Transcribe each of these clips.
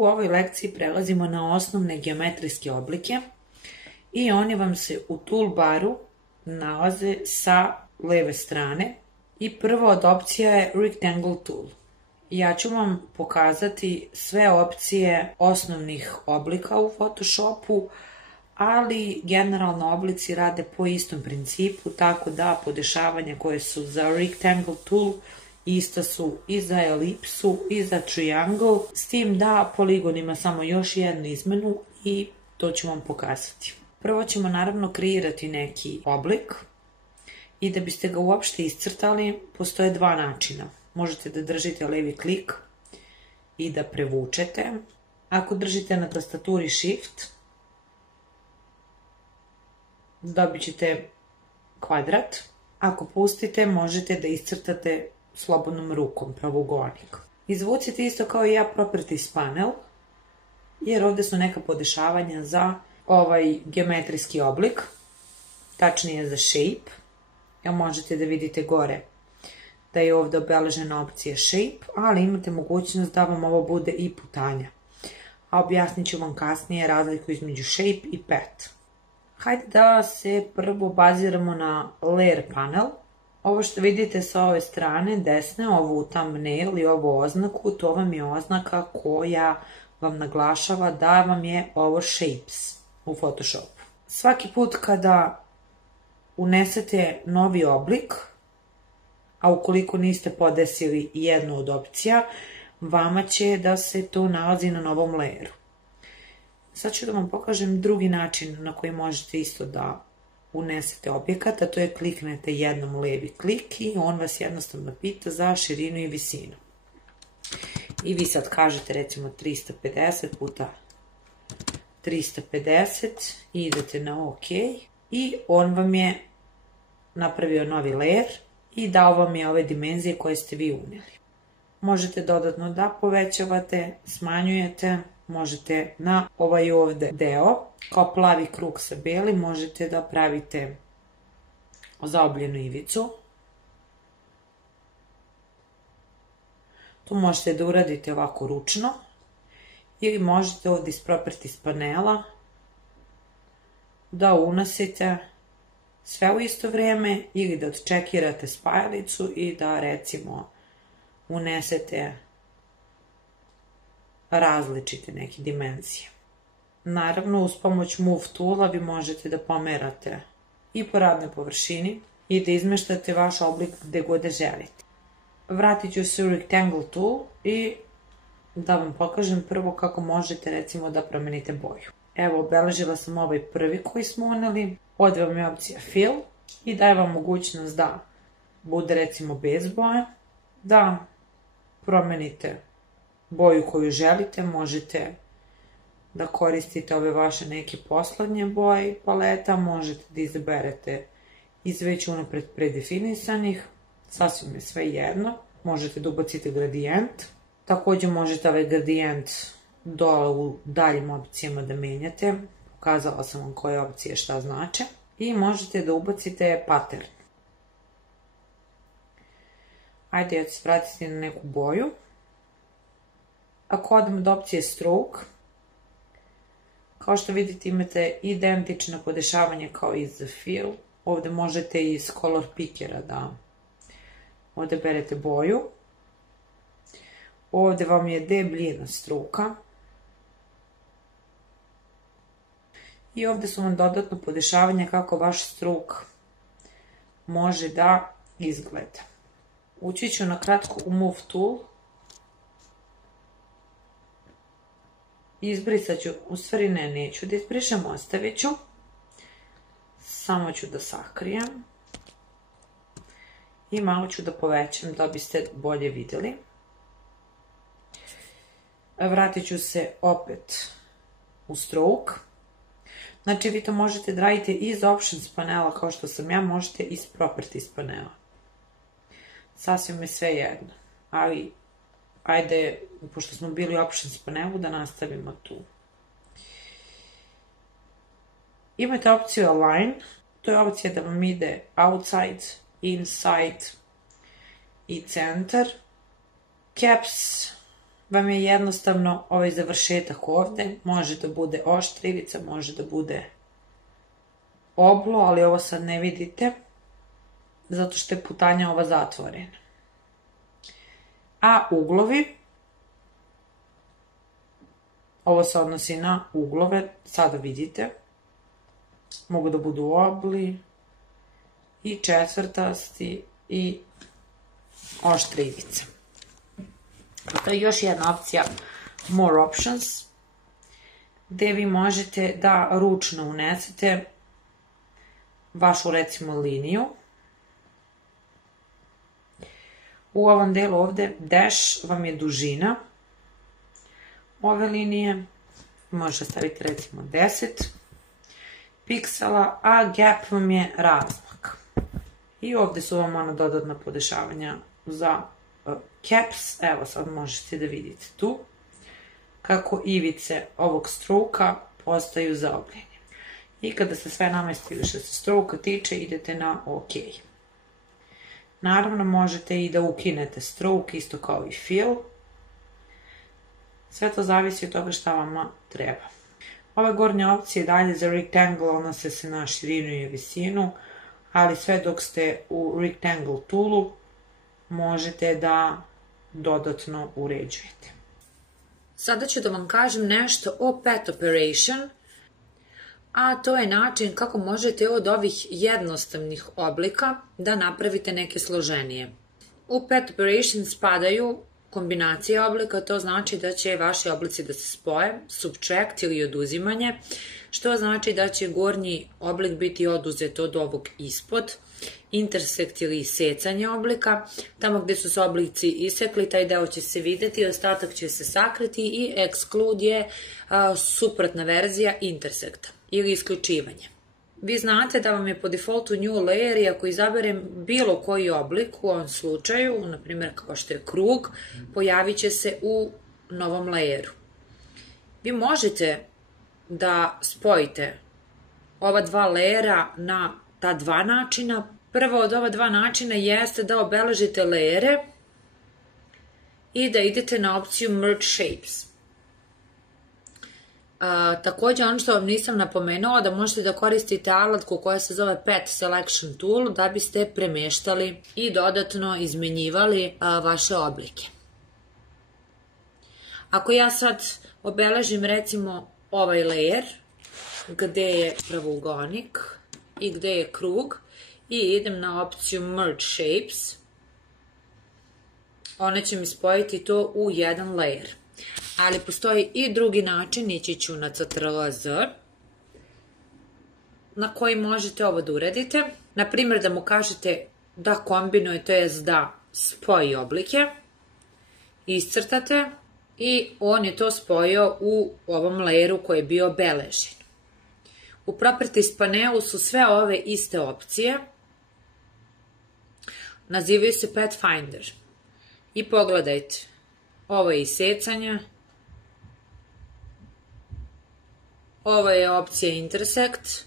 U ovoj lekciji prelazimo na osnovne geometrijske oblike i oni vam se u toolbaru nalaze sa leve strane i prva od opcija je Rectangle Tool. Ja ću vam pokazati sve opcije osnovnih oblika u Photoshopu, ali generalno oblici rade po istom principu, tako da podešavanja koje su za Rectangle Tool ista su i za elipsu i za triangle, s tim da poligon ima samo još jednu izmenu i to ću vam pokazati. Prvo ćemo naravno kreirati neki oblik i da biste ga uopšte iscrtali postoje dva načina. Možete da držite levi klik i da prevučete. Ako držite na tastaturi Shift, dobit ćete kvadrat. Ako pustite, možete da iscrtate slobodnom rukom pravougolik. Izvucite isto kao i ja Properties panel, jer ovde su neka podešavanja za ovaj geometrijski oblik, tačnije za shape. Možete da vidite gore da je ovde obeležena opcija shape, ali imate mogućnost da vam ovo bude i putanja. A objasnit ću vam kasnije razliku između shape i path. Hajde da se prvo baziramo na layer panel. Ovo što vidite sa ove strane desne, ovu thumbnail i ovu oznaku, to vam je oznaka koja vam naglašava da vam je ovo shapes u Photoshopu. Svaki put kada unesete novi oblik, a ukoliko niste podesili jednu od opcija, vama će da se to nalazi na novom layeru. Sad ću da vam pokažem drugi način na koji možete isto da unesete objekat, a to je kliknete jednom levi klik i on vas jednostavno pita za širinu i visinu. I vi sad kažete recimo 350 puta 350 i idete na OK i on vam je napravio novi layer i dao vam je ove dimenzije koje ste vi unijeli. Možete dodatno da povećavate, smanjujete, možete na ovaj ovde deo, kao plavi krug sa belim, možete da pravite zaobljenu ivicu. To možete da uradite ovako ručno ili možete ovde iz Properties panela da unosite sve u isto vrijeme ili da odčekirate spajalicu i da recimo unesete različite neke dimenzije. Naravno, uz pomoć Move Toola vi možete da pomerate i po ravnoj površini i da izmeštate vaš oblik gde god želite. Vratit ću se u Rectangle Tool i da vam pokažem prvo kako možete recimo da promenite boju. Evo, obeležila sam ovaj prvi koji smo uneli, ovdje vam je opcija Fill i daje vam mogućnost da bude recimo bez boje, da promenite boju koju želite, možete da koristite ove vaše neke poslednje boje paleta, možete da izaberete iz već unapred predefinisanih, sasvim je sve jedno, možete da ubacite gradijent, također možete ovaj gradijent dole u daljim opcijama da menjate, pokazala sam vam koje opcije šta znače, i možete da ubacite pattern. Ajde, ja ću se vratiti na neku boju. Ako odem do opcije Stroke, kao što vidite imate identično podešavanje kao i za Fill. Ovde možete iz Color Pickera da odaberete boju. Ovde vam je debljina struka. I ovde su vam dodatno podešavanje kako vaš struk može da izgleda. Ući ću na kratko u Move Tool. Izbrisat ću, u stvari neću da izbrišem, ostavit ću. Samo ću da sakrijem. I malo ću da povećam da biste bolje videli. Vratit ću se opet u Stroke. Znači vi to možete da radite iz Options panela kao što sam ja, možete iz Properties panela. Sasvim je sve jedno. Ali ajde, pošto smo bili u Options panelu, da nastavimo tu. Imate opciju Align, to je opcija da vam ide Outside, Inside i Center. Caps vam je jednostavno ovaj završetak ovde, može da bude oštra ivica, može da bude oblo, ali ovo sad ne vidite, zato što je putanja ova zatvorena. A uglovi, ovo se odnosi na uglove, sada vidite, mogu da budu obli i četvrtasti i oštra ivica. To je još jedna opcija More Options, gde vi možete da ručno unesete vašu, recimo, liniju. U ovom delu ovde dash vam je dužina ove linije, možete staviti recimo 10 piksela, a gap vam je razmak. I ovde su vam ona dodatna podešavanja za caps. Evo sad možete da vidite tu kako ivice ovog stroka postaju zaobljene. I kada se sve namestili što se stroka tiče, idete na OK. Naravno možete i da ukinete stroke, isto kao i fill. Sve to zavisi od toga šta vama treba. Ove gornje opcije dalje za rectangle odnose se na širinu i visinu, ali sve dok ste u rectangle toolu možete da dodatno uređujete. Sada ću da vam kažem nešto o pet operation, a to je način kako možete od ovih jednostavnih oblika da napravite neke složenije. U pet operation spadaju kombinacije oblika, to znači da će vaši oblici da se spoje, subtract ili oduzimanje, što znači da će gornji oblik biti oduzet od ovog ispod, intersect ili isecanje oblika, tamo gde su se oblici isekli, taj deo će se videti, ostatak će se sakriti, i exclude je suprotna verzija intersecta ili isključivanje. Vi znate da vam je po defaultu new layer i ako izaberem bilo koji oblik, u ovom slučaju, na primjer kao što je krug, pojavit će se u novom layeru. Vi možete da spojite ova dva layera na ta dva načina. Prvo od ova dva načina jeste da obeležite layere i da idete na opciju Merge Shapes. Također, ono što vam nisam napomenula, da možete da koristite alatku koja se zove Path Selection Tool da biste premeštali i dodatno izmenjivali vaše oblike. Ako ja sad obeležim recimo ovaj layer gde je pravougonik i gde je krug i idem na opciju Merge Shapes, ona će mi spojiti to u jedan layer. Ali postoji i drugi način, ići ću na Ctrl+Z, na koji možete ovo da uradite. Naprimjer, da mu kažete da kombinuje, to jest da spoji oblike, iscrtate i on je to spojio u ovom layeru koji je bio obeležen. U Properties panelu su sve ove iste opcije, nazivaju se Pathfinder. I pogledajte, ovo je isecanje, ovo je opcija Intersect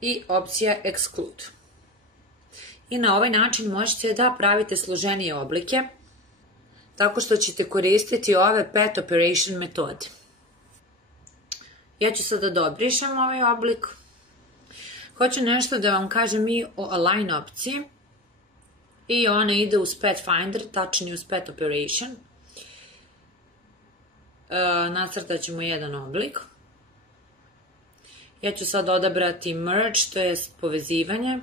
i opcija Exclude. I na ovaj način možete da pravite složenije oblike tako što ćete koristiti ove Path Operation metode. Ja ću sada da obrišem ovaj oblik. Hoću nešto da vam kažem i o Align opciji. I ona ide uz Pathfinder, tačnije uz Path Operation. Nacrtat ćemo jedan oblik. Ja ću sad odabrati Merge, to je povezivanje.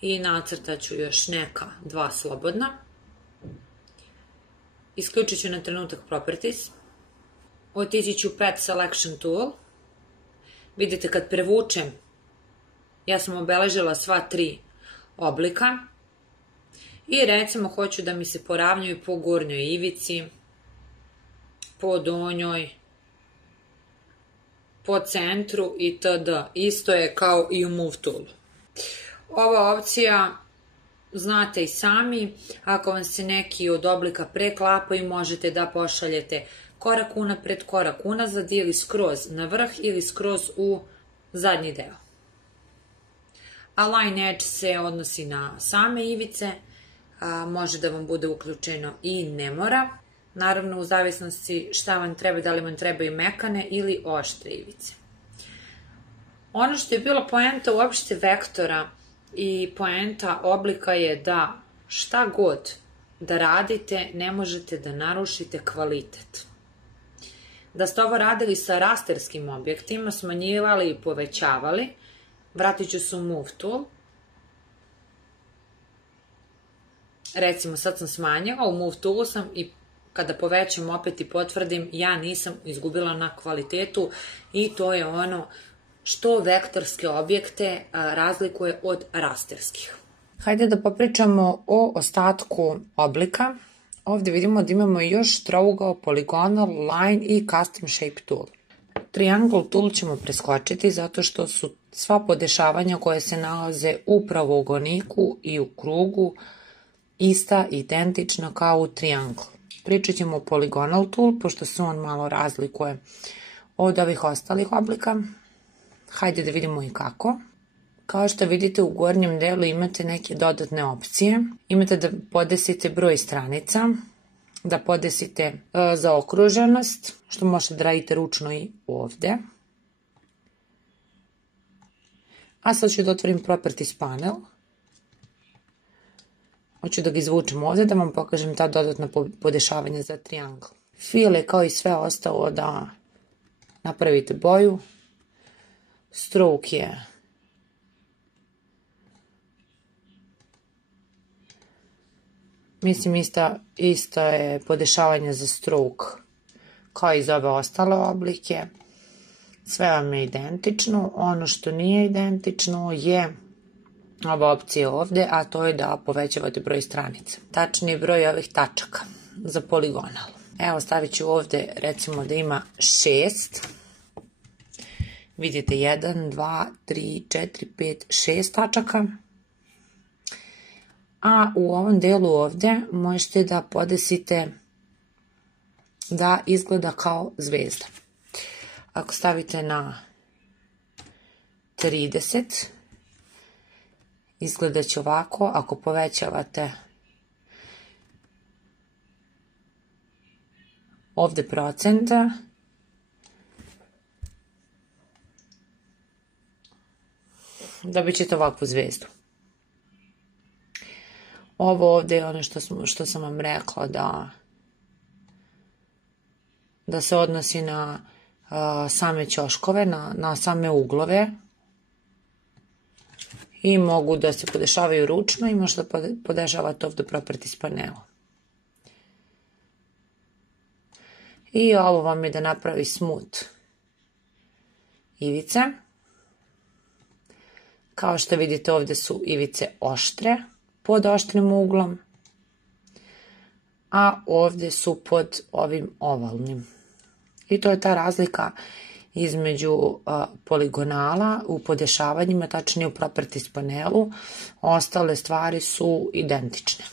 I nacrtat ću još neka dva slobodna. Isključit ću na trenutak Properties. Otići ću Path Selection Tool. Vidite, kad prevučem, ja sam obeležila sva tri oblika. I recimo hoću da mi se poravnjaju po gornjoj ivici, po donjoj, po centru itd. Isto je kao i u Move Toolu. Ova opcija, znate i sami, ako vam se neki od oblika preklapaju, možete da pošaljete korak unapred, korak unazad ili skroz na vrh ili skroz u zadnji deo. Align Edge se odnosi na same ivice, može da vam bude uključeno i ne mora. Naravno, u zavisnosti šta vam treba, da li vam trebaju mekane ili oštre ivice. Ono što je bilo poenta uopšte vektora i poenta oblika je da šta god da radite, ne možete da narušite kvalitet. Da ste ovo radili sa rasterskim objektima, smanjivali i povećavali, vratit ću se u Move Tool. Recimo, sad sam smanjila, u Move Toolu sam i kada povećam opet i potvrdim, ja nisam izgubila na kvalitetu i to je ono što vektorske objekte razlikuje od rasterskih. Hajde da popričamo o ostatku oblika. Ovdje vidimo da imamo još trougao, poligonal, line i custom shape tool. Triangle tool ćemo preskočiti zato što su sva podešavanja koje se nalaze u pravouganiku i u krugu ista, identična kao u triangle. Pričat ćemo o polygonal tool, pošto se on malo razlikuje od ovih ostalih oblika. Hajde da vidimo i kako. Kao što vidite, u gornjem delu imate neke dodatne opcije. Imate da podesite broj stranica, da podesite zaokruženost, što možete da radite ručno i ovde. A sad ću da otvorim Properties panel. Hoću da ga izvučem ovde, da vam pokažem ta dodatna podešavanja za triangle. Fill je kao i sve ostalo da napravite boju. Stroke je mislim isto je podešavanje za stroke kao i za ove ostale oblike. Sve vam je identično. Ono što nije identično je ova opcija ovde, a to je da povećavate broj stranica. Tačnije broj ovih tačaka za poligonal. Evo, stavit ću ovde recimo da ima 6. Vidite 1, 2, 3, 4, 5, 6 tačaka. A u ovom delu ovde možete da podesite da izgleda kao zvezda. Ako stavite na 30, izgledat će ovako. Ako povećavate ovde procenta, dobit ćete ovakvu zvezdu. Ovo ovde je ono što sam vam rekla da se odnosi na same ćoškove, na same uglove i mogu da se podešavaju ručno i možda podešavate ovde Properties panelu. I ovo vam je da napravi smooth ivice. Kao što vidite, ovde su ivice oštre, pod oštrim uglom, a ovde su pod ovim ovalnim. I to je ta razlika između poligonala u podešavanjima, tačnije u Properties panelu. Ostale stvari su identične.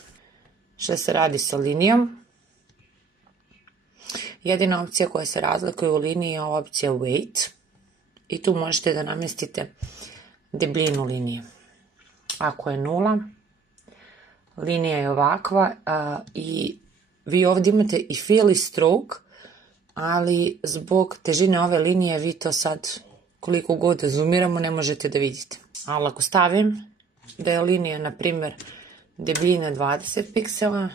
Što se radi sa linijom? Jedina opcija koja se razlikuje u liniji je opcija Weight. I tu možete da namestite debljinu linije. Ako je 0, linija je ovakva i vi ovdje imate i fill i stroke, ali zbog težine ove linije vi to sad, koliko god zoomiramo, ne možete da vidite. Ali ako stavim da je linija, na primjer, debljina 20 piksela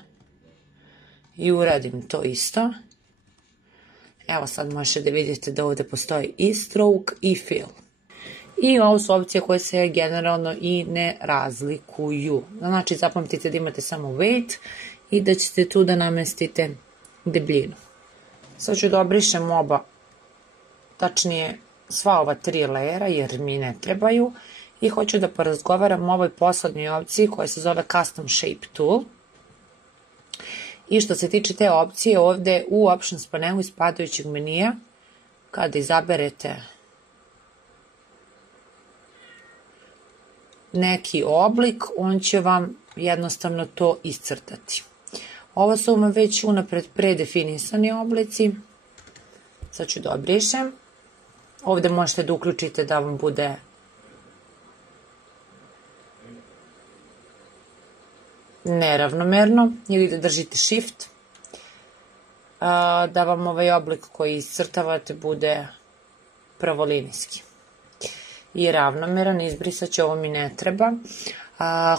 i uradim to isto, evo sad možete da vidite da ovdje postoji i stroke i fill. I ovo su opcije koje se generalno i ne razlikuju. Znači, zapamtite da imate samo weight i da ćete tu da namestite debljinu. Sad ću da obrišem oba, tačnije sva ova 3 lejera jer mi ne trebaju i hoću da porazgovaram o ovoj poslednjoj opciji koja se zove Custom Shape Tool. I što se tiče te opcije, ovde u Options panelu iz padajućeg menija, kada izaberete neki oblik, on će vam jednostavno to iscrtati. Ovo su vam već unapred predefinisani oblici. Sad ću da obrišem. Ovde možete da uključite da vam bude neravnomerno ili da držite shift, da vam ovaj oblik koji iscrtavate bude pravolinijski i ravnomeran. Izbrisat ću, ovo mi ne treba.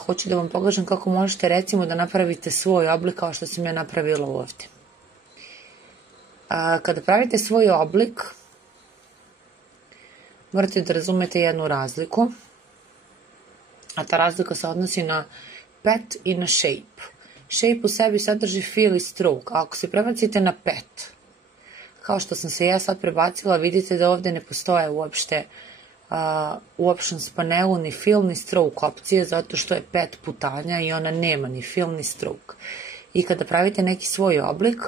Hoću da vam pokažem kako možete recimo da napravite svoj oblik kao što sam ja napravila ovdje. Kada pravite svoj oblik, morate da razumete jednu razliku, a ta razlika se odnosi na pet i na shape. Shape u sebi sadrži fill i stroke, a ako se prebacite na pet, kao što sam se ja sad prebacila, vidite da ovdje ne postoje uopšte u options panelu ni fill ni stroke opcije, zato što je pet putanja i ona nema ni fill ni stroke. I kada pravite neki svoj oblik,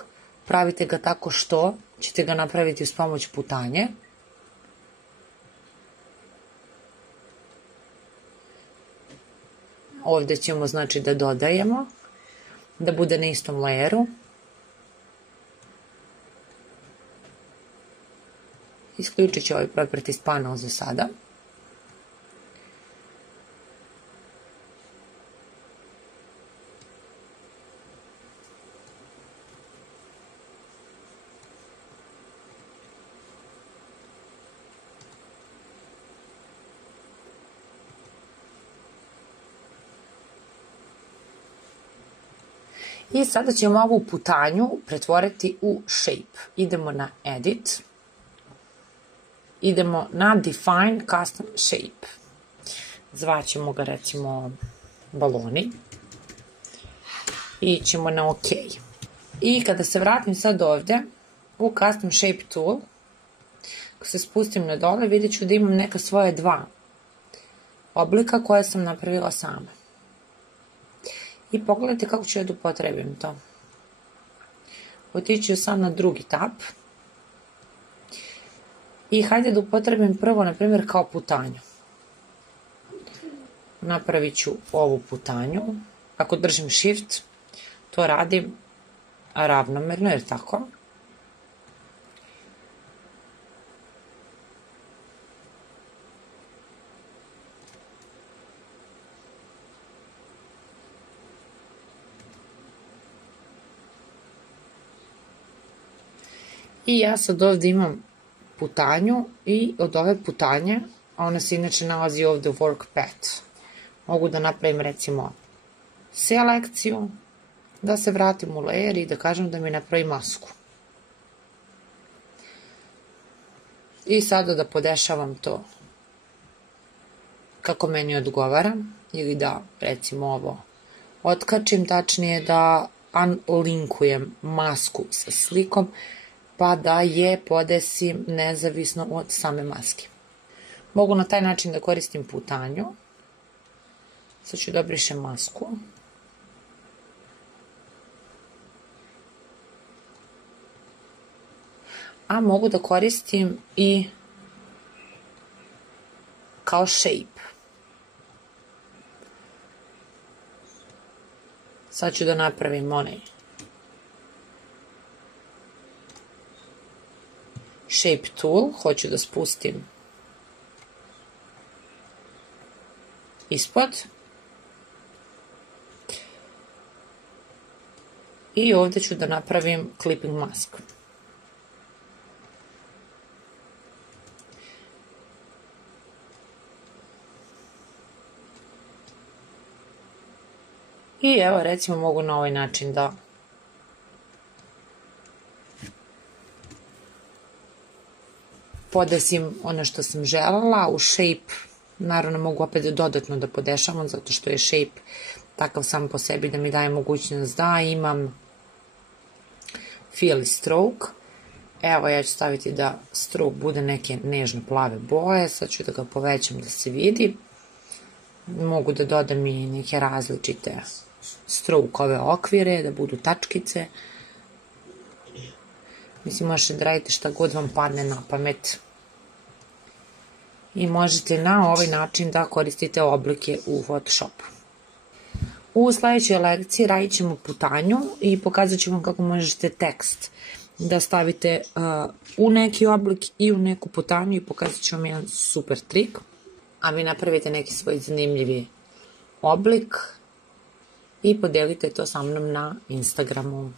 pravite ga tako što ćete ga napraviti uz pomoć putanje. Ovdje ćemo znači da dodajemo, da bude na istom layeru. Isključit ću ovaj properties panel za sada. I sada ćemo ovu putanju pretvoriti u shape. Idemo na edit. Idemo na define custom shape. Zvaćemo ga recimo baloni. I ćemo na OK. I kada se vratim sad ovdje u custom shape tool, ako se spustim na dole, vidjet ću da imam neka svoje dva oblika koje sam napravila sama. I pogledajte kako ću da upotrebim to. Otići ću sam na drugi tab. I hajde da upotrebim prvo, na primjer, kao putanju. Napravit ću ovu putanju. Ako držim shift, to radim ravnomerno, jer tako. I ja sad ovdje imam putanju i od ove putanje, ona se inače nalazi ovdje u work path. Mogu da napravim recimo selekciju, da se vratim u layer i da kažem da mi napravi masku. I sada da podešavam to kako meni odgovara, ili da recimo ovo otkačim, tačnije da unlinkujem masku sa slikom, pa da je podesim nezavisno od same maske. Mogu na taj način da koristim putanju. Sad ću da obrišem masku. A mogu da koristim i kao shape. Sad ću da napravim onaj shape tool, hoću da spustim ispod. I ovdje ću da napravim clipping mask. I evo recimo mogu na ovaj način da podesim ono što sam željela. U shape naravno mogu opet dodatno da podešavam, zato što je shape takav sam po sebi da mi daje mogućnost da imam fill i stroke. Evo ja ću staviti da stroke bude neke nežno plave boje, sad ću da ga povećam da se vidi. Mogu da dodam i neke različite stroke-ove okvire, da budu tačkice. Mislim, možete da radite šta god vam padne na pamet. I možete na ovaj način da koristite oblike u Photoshopu. U sljedećoj lekciji radit ćemo putanju i pokazat ću vam kako možete tekst da stavite u neki oblik i u neku putanju i pokazat ću vam jedan super trik. A vi napravite neki svoj zanimljivi oblik i podelite to sa mnom na Instagramu.